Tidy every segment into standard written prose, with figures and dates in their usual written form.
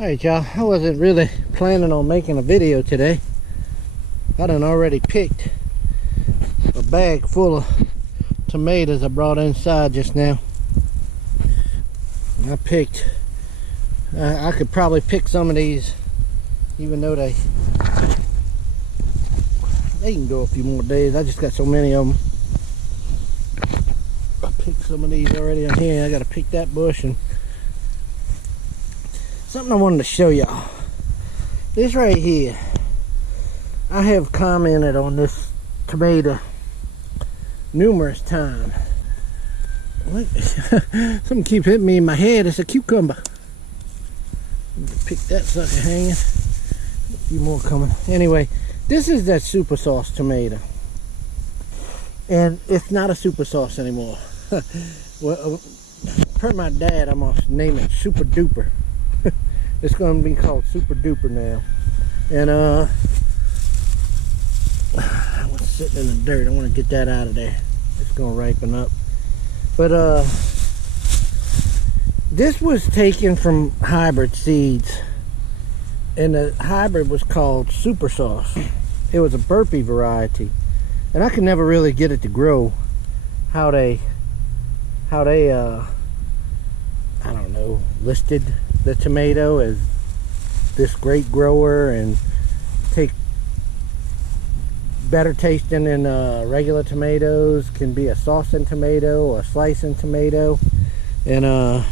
Alright y'all, I wasn't really planning on making a video today. I done already picked a bag full of tomatoes I brought inside just now. I picked, I could probably pick some of these, even though they can go a few more days. I just got so many of them. I picked some of these already on here. I gotta pick that bush. And something I wanted to show y'all. This right here, I have commented on this tomato numerous times. What? Something keeps hitting me in my head. It's a cucumber. Pick that sucker hanging. A few more coming. Anyway, this is that super sauce tomato. And it's not a super sauce anymore. Well, per my dad, I'm going to name it Super Duper. It's going to be called Super Duper now. And I was sitting in the dirt. I want to get that out of there. It's going to ripen up. But this was taken from hybrid seeds. And the hybrid was called Super Sauce. It was a burpee variety. And I could never really get it to grow how they I don't know, listed the tomato as this great grower and take better tasting than regular tomatoes, can be a saucing tomato or a slicing tomato. And I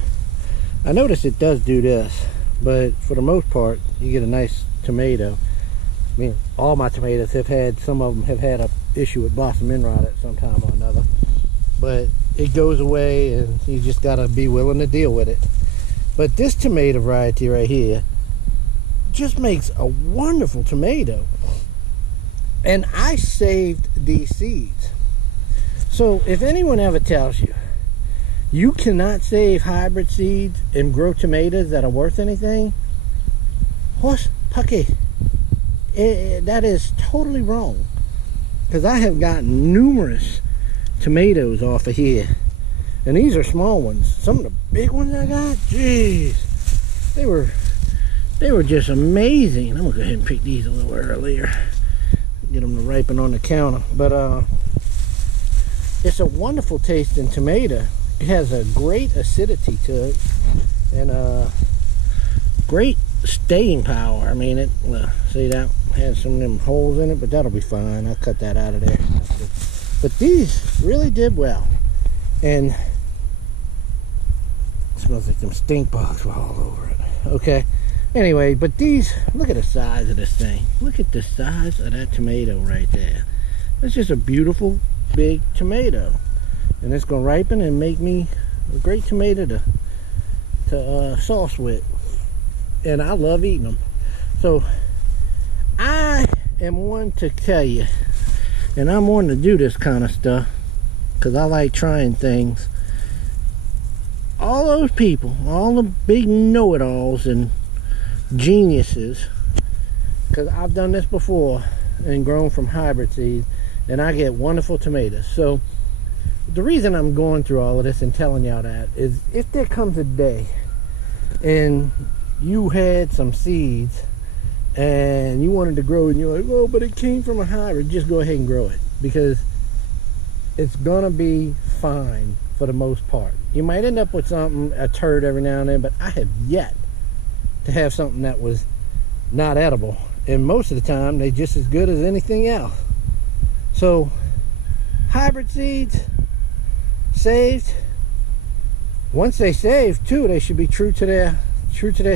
noticed it does do this, but for the most part you get a nice tomato. I mean, all my tomatoes have had, some of them have had a issue with blossom end rot at some time or another, but it goes away and you just gotta be willing to deal with it. But this tomato variety right here just makes a wonderful tomato. And I saved these seeds. So if anyone ever tells you you cannot save hybrid seeds and grow tomatoes that are worth anything, horse pucky, that is totally wrong. Because I have gotten numerous tomatoes off of here, and these are small ones. Some of the big ones I got, jeez, they were just amazing. I'm gonna go ahead and pick these a little earlier, get them to ripen on the counter. But it's a wonderful tasting tomato. It has a great acidity to it, and great staying power. I mean, it, see, that has some of them holes in it, but that'll be fine. I'll cut that out of there. But these really did well. And it smells like them stink bugs were all over it. Okay, anyway, but these, look at the size of this thing. Look at the size of that tomato right there. It's just a beautiful big tomato, and it's gonna ripen and make me a great tomato to sauce with. And I love eating them. So I am one to tell you, and I'm wanting to do this kind of stuff because I like trying things. All those people, all the big know-it-alls and geniuses, because I've done this before and grown from hybrid seeds, and I get wonderful tomatoes. So the reason I'm going through all of this and telling y'all that is, if there comes a day and you had some seeds and you wanted to grow and you're like, oh, but it came from a hybrid, just go ahead and grow it, because it's gonna be fine for the most part. You might end up with something, a turd every now and then, but I have yet to have something that was not edible, and most of the time they're just as good as anything else. So hybrid seeds saved, once they save too, they should be true to their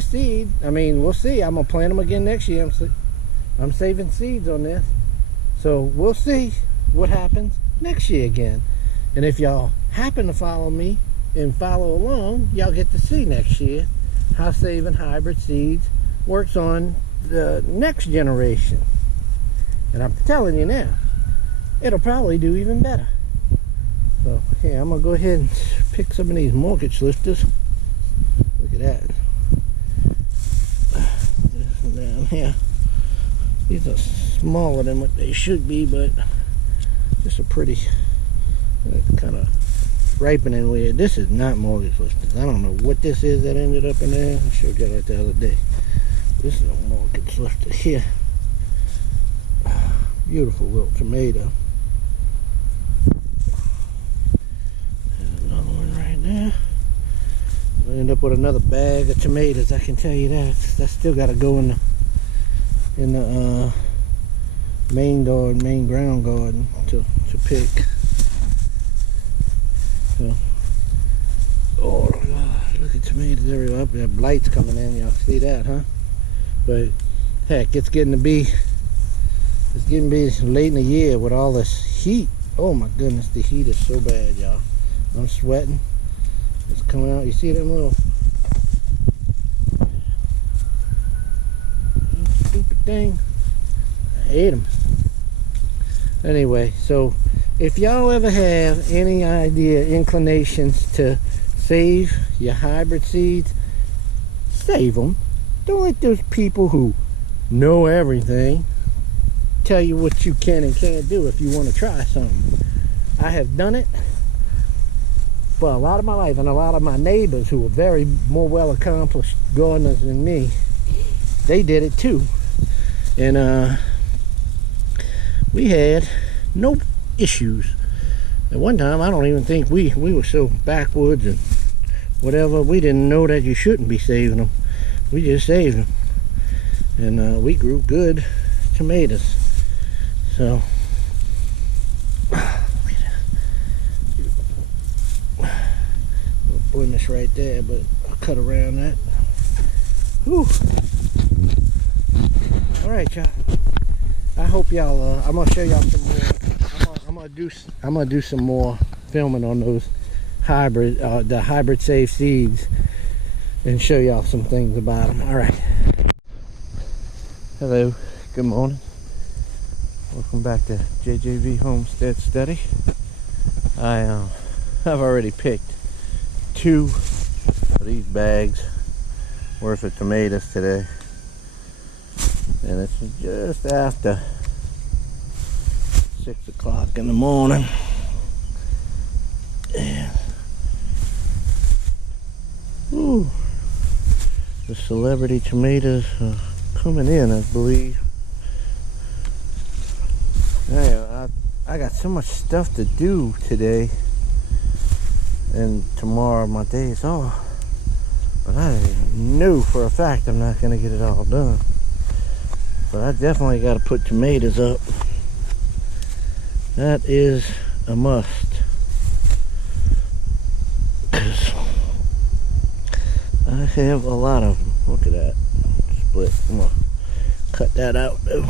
seed. I mean, we'll see. I'm gonna plant them again next year. I'm saving seeds on this, so we'll see what happens next year again. And if y'all happen to follow me and follow along, y'all get to see next year how saving hybrid seeds works on the next generation. And I'm telling you now, it'll probably do even better. So yeah, I'm gonna go ahead and pick some of these mortgage lifters. Look at that. Down here, these are smaller than what they should be, but just a pretty kind of ripening weird. This is not mortgage listers. I don't know what this is that ended up in there. I sure got it the other day. This no more gets lifted here. Beautiful little tomato. And another one right there. We'll end up with another bag of tomatoes, I can tell you that. That's still got to go in the main ground garden to pick. So, oh God, look at tomatoes everywhere. There are blights coming in. Y'all see that, huh? But heck, it's getting to be late in the year with all this heat. Oh my goodness, the heat is so bad, y'all. I'm sweating. It's coming out. You see them little stupid thing? I hate them. Anyway, so if y'all ever have any idea, inclinations to save your hybrid seeds, save them. Don't let those people who know everything tell you what you can and can't do if you want to try something. I have done it for a lot of my life, and a lot of my neighbors who are very more well accomplished gardeners than me, they did it too. And we had no issues. At one time, I don't even think we were so backwoods and whatever, we didn't know that you shouldn't be saving them. We just saved them. And we grew good tomatoes. So blemish right there, but I'll cut around that. Whew. All right, y'all. I hope y'all. I'm gonna show y'all some more. I'm gonna do some more filming on those hybrid, the hybrid safe seeds, and show y'all some things about them. All right. Hello. Good morning. Welcome back to JJV Homestead Study. I've already picked 2 of these bags worth of tomatoes today, and it's just after 6 o'clock in the morning, and ooh, the celebrity tomatoes are coming in, I believe. I got so much stuff to do today, and tomorrow my day is off, but I know for a fact I'm not going to get it all done. But I definitely got to put tomatoes up. That is a must, because I have a lot of them. Look at that split. I'm going to cut that out though.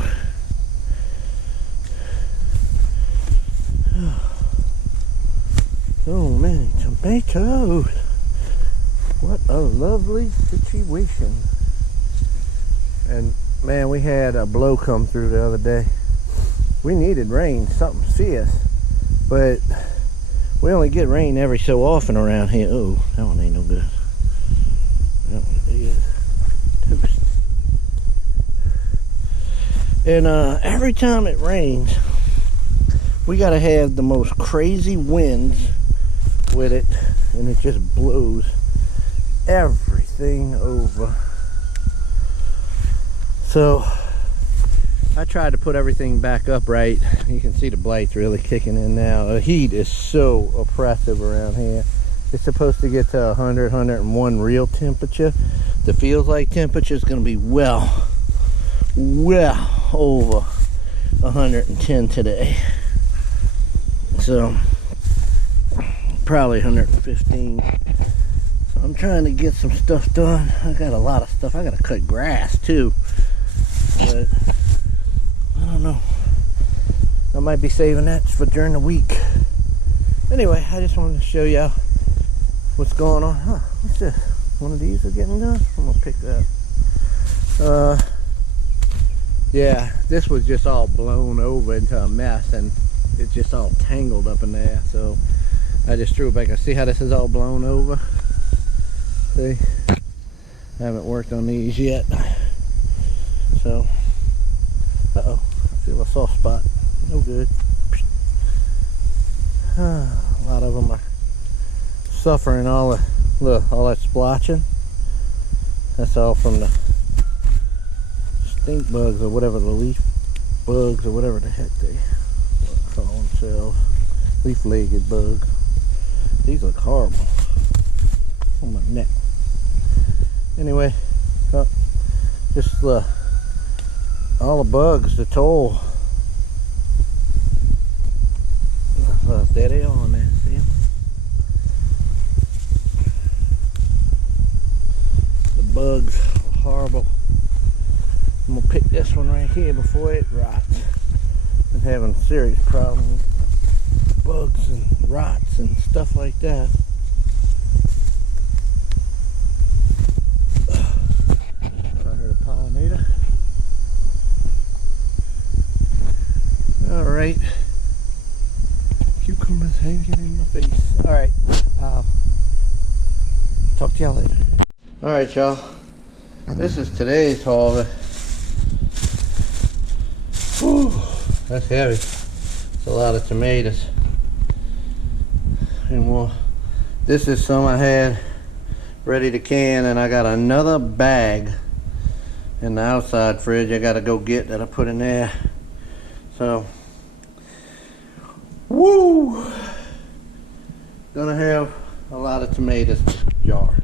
So many tomatoes. What a lovely situation. And man, we had a blow come through the other day. We needed rain, something fierce, but we only get rain every so often around here. Oh, that one ain't no good. That one is toast. And every time it rains, we gotta have the most crazy winds with it, and it just blows everything over. So I tried to put everything back up right. You can see the blights really kicking in now. The heat is so oppressive around here. It's supposed to get to 100, 101 real temperature. The feels like temperature is going to be well over 110 today. So probably 115. So I'm trying to get some stuff done. I got a lot of stuff. I got to cut grass too, but I don't know. I might be saving that for during the week. Anyway, I just wanted to show y'all what's going on. Huh, what's this? One of these are getting done? I'm gonna pick that. Yeah, this was just all blown over into a mess, and it's just all tangled up in there. So I just threw it back. I see how this is all blown over. See, I haven't worked on these yet. So, uh-oh, I feel a soft spot. No good. A lot of them are suffering all the, look, all that splotching. That's all from the stink bugs or whatever, the leaf bugs or whatever the heck they call themselves. Leaf-legged bug. These look horrible on my neck. Anyway, just all the bugs, the toll. There they are on there, see them? The bugs are horrible. I'm gonna pick this one right here before it rots. Been having serious problems with bugs and rots and stuff like that. I heard a pollinator. Alright. Cucumbers hanging in my face. Alright. I'll talk to y'all later. Alright, y'all. This is today's harvest. Whew, that's heavy. It's a lot of tomatoes. And well, this is some I had ready to can, and I got another bag in the outside fridge I gotta go get that I put in there. So, woo! Gonna have a lot of tomatoes in this jar.